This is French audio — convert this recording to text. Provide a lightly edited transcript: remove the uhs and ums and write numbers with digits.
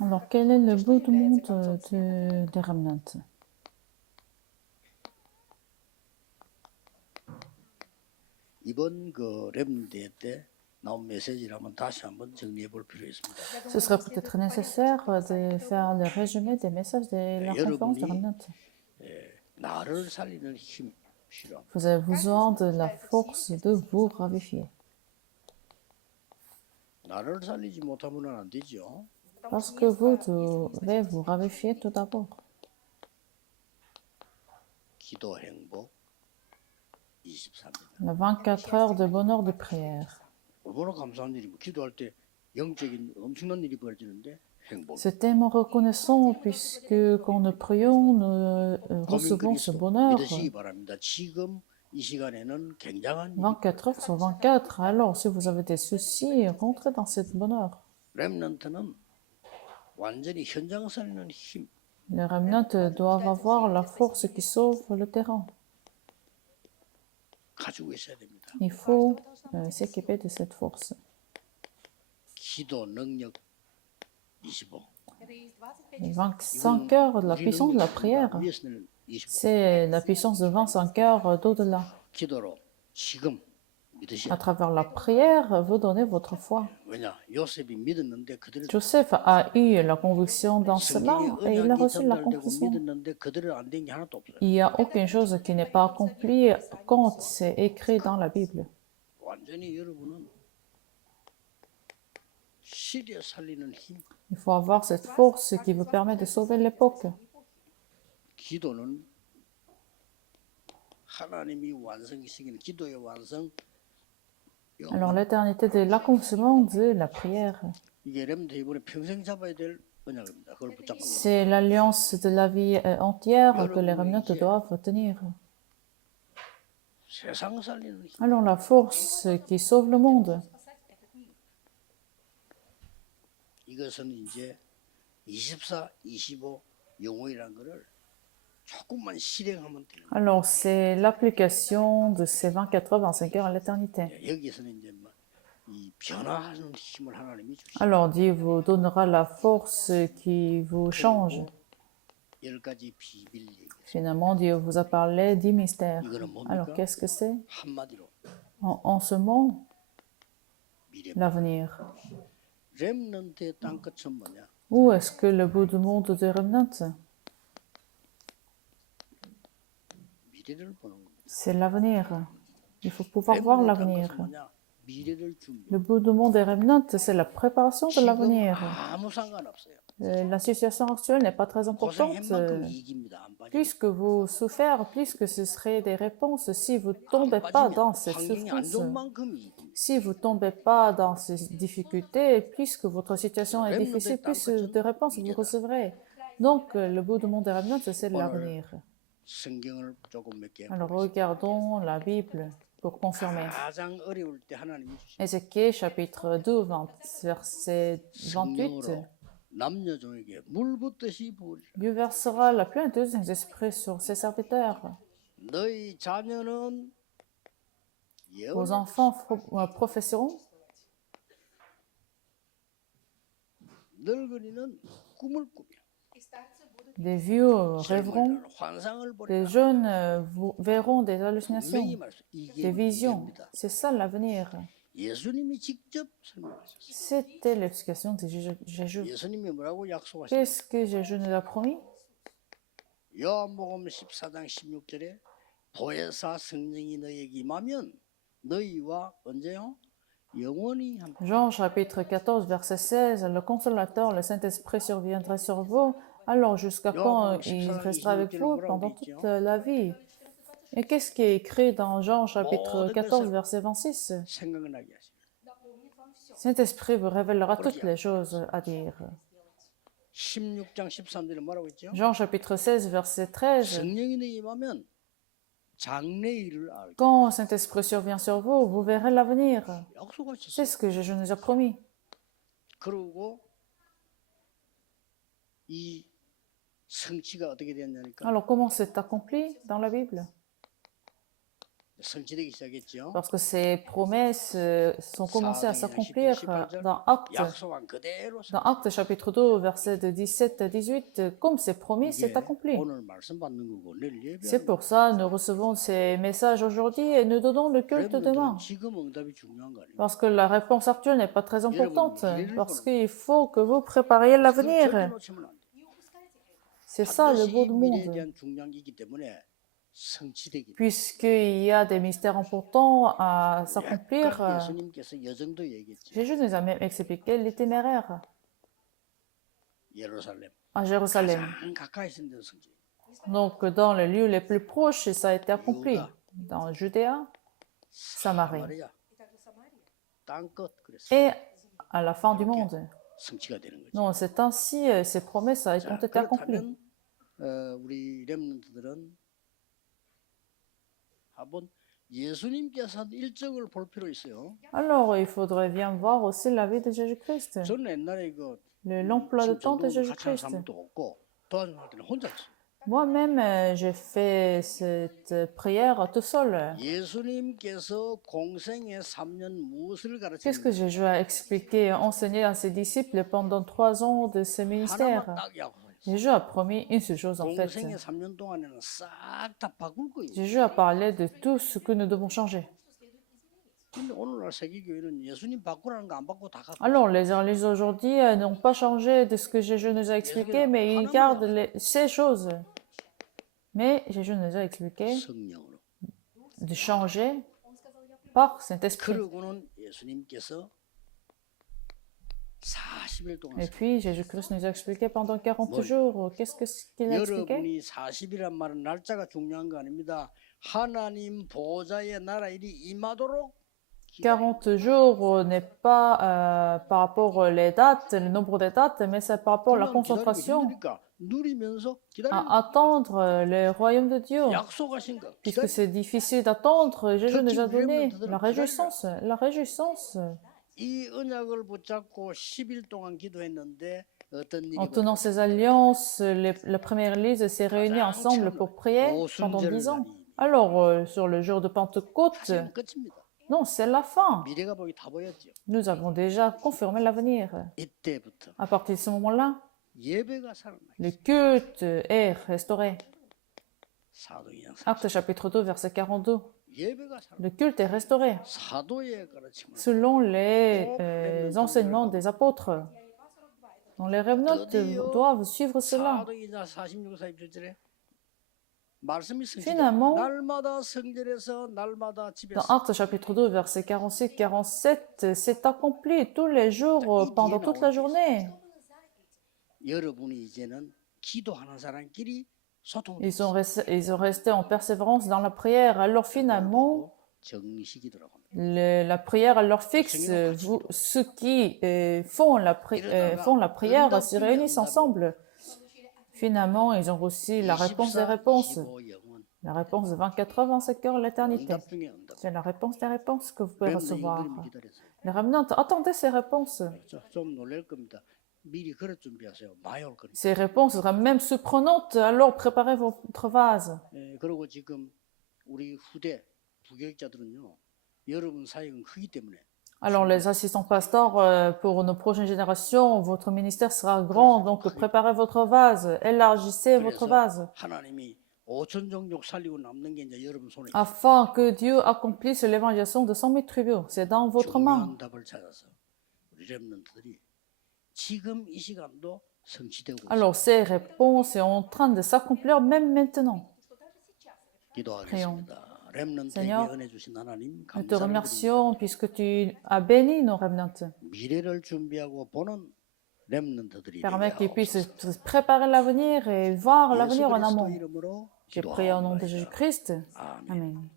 Alors, quel est le bout du monde des remnants? 이번 그 렘넌트 때 나온 메시지를 한번 다시 한번 정리해 볼 필요 있습니다. Ce serait peut-être nécessaire de faire le résumé des messages de la conférence des remnants. 나를 살리는 힘 필요합니다. Vous avez besoin de la force de vous ravifier. 나를 살리지 못하면 안 되죠. Parce que vous devez vous ravifier tout d'abord. 기도 행복 23일. Les 24 heures de bonheur de prière. 얼마나 감사한 일이고 기도할 때 영적인 엄청난 일이 벌어지는데 행복. C'est tellement reconnaissant puisque quand nous prions, nous recevons ce bonheur. 믿으시기 바랍니다. 지금 이 시간에는 굉장한 24 heures sur 24. Alors, si vous avez des soucis, rentrez dans ce bonheur. 렘넌트는 완전히 현장 살리는 힘. Les remnants doivent avoir la force qui sauve le terrain. 가지고 있어야 됩니다. Il faut s'équiper de cette force. 기도 능력 25. Les 25 heures de la puissance de la prière, 위에서는 25. c'est la puissance de 25 heures d'au-delà. 기도로 지금 믿으셔야 À travers la prière, vous donnez votre foi. 왜냐? 요셉이 믿었는데 그들을 Joseph a eu la conviction dans cela et il a 언약이 reçu la 전달되고 conviction. 믿었는데 그들을 안 된 게 하나도 없어요. Il n'y a aucune chose qui n'est pas accomplie quand c'est écrit dans la Bible. 완전히 여러분은 시대 살리는 힘. Il faut avoir cette force qui vous permet de sauver l'époque. 기도는 하나님이 완성시키는 기도의 완성. Alors l'éternité de l'accomplissement de la prière, 이게 렘드 이번에 평생 잡아야 될 언약입니다. 그걸 붙잡는 거. c'est l'alliance de la vie entière que les remnants doivent tenir. 세상 살리는 힘. Alors la force qui sauve le monde, 이것은 이제 24, 25 영혼이라는 거를 조금만 실행하면 되는 거예요. alors c'est l'application de ces 24 heures, 25 heures à l'éternité. 여기서는 이제 이 변화하는 힘을 하나님이 주시고 Alors Dieu vous donnera la force qui vous change. 10가지 비밀 얘기. Finalement, Dieu vous a parlé 10 mystères. 이거는 뭡니까? Alors qu'est-ce que c'est? 한마디로 En ce mot, 미래. l'avenir. 렘넌트의 땅끝은 뭐냐? Où est-ce que le bout du monde des remnants? 미래를 보는 겁니다. C'est l'avenir. Il faut pouvoir voir 렘넌트 l'avenir. 땅끝은 뭐냐? 미래를 준비. Le bout du monde des remnants, c'est la préparation de 지금 l'avenir. 아무 상관없어요. La situation actuelle n'est pas très importante. 고생한 만큼 이깁니다. 안 빠져. Plus que vous souffrez, plus que ce serait des réponses si vous ne tombez pas dans cette 환경이 안 souffrance. 좋은 만큼 이깁니다. Si vous ne tombez pas dans ces difficultés, plus que votre situation est difficile, plus de réponses vous recevrez. Donc, le bout du monde des remnants, c'est l'avenir. 성경을 조금 몇 개. Alors, regardons la Bible pour confirmer. 가장 어려울 때 하나님이 주신 Ézéchiel chapitre 2, verset 28. 성령으로 남녀 종에게 물 붓듯이 부으리라. Dieu versera la pluie de ses esprits sur ses serviteurs. 너희 자녀는 Vos 예언을 enfants prophétieront, 늙은이는 꿈을 꾸며 des vieux rêveront, 환상을 보리라. des jeunes verront des 분명히 hallucinations, 말씀. des 이게 visions. 미래입니다. C'est ça l'avenir. 예수님이 직접 설명하셨어요. C'était l'explication de Jésus. 예수님이 뭐라고 약속하셨어요? Qu'est-ce que Jésus nous a promis? 요한복음 14장 16절에 보혜사 성령이 너희에게 임하면 너희와 언제요? 영원히 함께. Jean chapitre 14, verset 16, le consolateur, le Saint-Esprit surviendra sur vous, alors jusqu'à quand il restera avec vous pendant toute la vie. Et qu'est-ce qui est écrit dans Jean chapitre 14, verset 26? 생각나게 하시고. Saint-Esprit vous révélera toutes les choses à dire. 16장 13절에 뭐라고 했죠? Jean chapitre 16, verset 13, 성령이 너희 임하면 장래일을 알게. quand Saint-Esprit survient sur vous, vous verrez l'avenir. C'est 약속하셨어요. ce que Jésus nous a promis. 그리고 이 성취가 어떻게 되었냐니까 Alors comment c'est accompli dans la Bible? 성취되기 시작했죠. Parce que ces promesses sont commencées à s'accomplir 약속한 그대로 dans Actes chapitre 2, versets de 17 à 18, comme c'est promis, c'est 이게 accompli. 오늘 말씀 받는 거고 내일 C'est 예배하는 pour ça que nous recevons ces messages aujourd'hui et nous donnons le culte demain. 여러분들은 지금 응답이 중요한 거 아닙니까? Parce que la réponse actuelle n'est pas très importante. Parce qu'il faut que vous prépariez 그걸 절대 l'avenir. 놓치면 안 돼. C'est ça le beau 반드시 du 미래에 monde. 대한 중요한 게 있기 때문에 성취되기. Puisqu'il y a des mystères importants à s'accomplir, 약간 예수님께서 여정도 얘기했죠. Jésus nous a même expliqué l'itinéraire 예루살렘 à Jérusalem. 가장 가까이 있는 데서 성취. Donc, dans les lieux les plus proches, ça a été accompli. Dans Judéa, Samarie. 마리아 땅끝 그랬어. Et à la fin du monde. 성취가 되는 거죠. Non, c'est ainsi, ces promesses ont été accomplies. 그렇다면 우리 렘넌트들은 한번 예수님께서 일적을 볼 필요 있어요. Alors, il faudrait bien voir aussi la vie de Jésus-Christ, 저는 옛날에 그 l'emploi de temps de 전도를 같이 하는 Jésus-Christ. 사람도 없고 도와주는 때는 혼자 했어요. Moi-même, j'ai fait cette prière tout seul. 예수님께서 공생의 3년 무엇을 Qu'est-ce que 가르쳤는지 Jésus a expliqué, enseigné à ses disciples pendant 3 ans de ce 하나만 ministère? 딱 약속했어요. Jésus a promis une seule chose en fait. 공생의 3년 동안에는 싹 다 바꿀 거예요. Jésus a parlé de tout ce que nous devons changer. 근데 오늘날 세계교회는 예수님 바꾸라는 거 안 바꾸고 다 갖고 Alors, les églises aujourd'hui n'ont pas changé de ce que Jésus nous a expliqué, mais ils gardent ces choses. Mais Jésus nous a expliqué 성령으로. de changer par Saint-Esprit. 그러고는 예수님께서 40일 동안 Et puis, Jésus-Christ nous a expliqué pendant 40 jours. Qu'est-ce qu'il a expliqué? 여러분이 40이란 말은 날짜가 중요한 거 아닙니다. 하나님 보좌의 나라 일이 임하도록 40 jours n'est pas par rapport aux dates, le nombre de dates, mais c'est par rapport à la 그냥 기다리기 concentration, 힘드니까 누리면서 기다려. à attendre le royaume de Dieu. 약속하신 거. Puisque c'est difficile d'attendre, Jésus nous a donné la réjouissance. La réjouissance. 이 언약을 붙잡고 10일 동안 기도했는데 어떤 일이 En tenant ces alliances, la première Église s'est réunie ensemble pour prier pendant 10 ans. Alors, sur le jour de Pentecôte, 벌어졌어요? 끝입니다. non, c'est la fin. 미래가 보기 다 보였죠. Nous avons déjà confirmé l'avenir. 이때부터 À partir de ce moment-là, 예배가 살아나요. le culte est restauré. 사도행전 Acte chapitre 2, verset 42. 예배가 살아나요. Le culte est restauré 사도의 가르침을 selon les enseignements des apôtres. Donc les remnotes doivent suivre cela. 사도행전 46사 27절에 말씀이 성취돼. Finalement, 날마다 성전에서 날마다 집에서 dans Acte chapitre 2, verset 46-47, c'est accompli tous les jours pendant toute la journée. 여러분이 이제는 기도하는 사람끼리 소통을 Ils ont resté en persévérance dans la prière. Alors finalement, 정식이더라고. la prière à l'heure fixe, ceux qui font la prière se réunissent ensemble. Finalement, ils ont reçu la réponse des réponses. 25, 25 La réponse de 24 heures, 25 heures, l'éternité. 응답 중에 응답. C'est la réponse des réponses que vous pouvez 렘넌트 recevoir. 이거 기다렸어요. Les remnants, attendez ces réponses. 좀 놀랄 겁니다. 미리 그릇 준비하세요. 많이 올 거니까. Ces réponses seraient même surprenantes, alors préparez votre vase. 그리고 지금 우리 후대 부교육자들은요. 여러분 사역은 크기 때문에 Alors, les assistants pasteurs, pour nos prochaines générations, votre ministère sera grand, donc préparez votre vase, élargissez votre vase, 하나님이 5천 종족 살리고 남는 게 이제 여러분 손에 있어요. afin que Dieu accomplisse l'évangélisation de 100 000 tribus. C'est dans votre main. 중요한 답을 찾아서 우리 렘넌트들이 지금 이 시간도 성취되고 있어요. Alors, ces réponses sont en train de s'accomplir même maintenant. 기도하겠습니다. 렘넌트에게 Seigneur, 은혜 주신 하나님 Nous te 감사합니다. remercions puisque tu as béni nos remnants. 미래를 준비하고 보는 렘넌트들이 Permets qu'ils 되게 puissent 하옵소서. se préparer l'avenir et voir 예수 l'avenir en 그리스도 amont. 이름으로 Je prie au nom de 기도하옵나이다. Jésus-Christ. 아멘. Amen.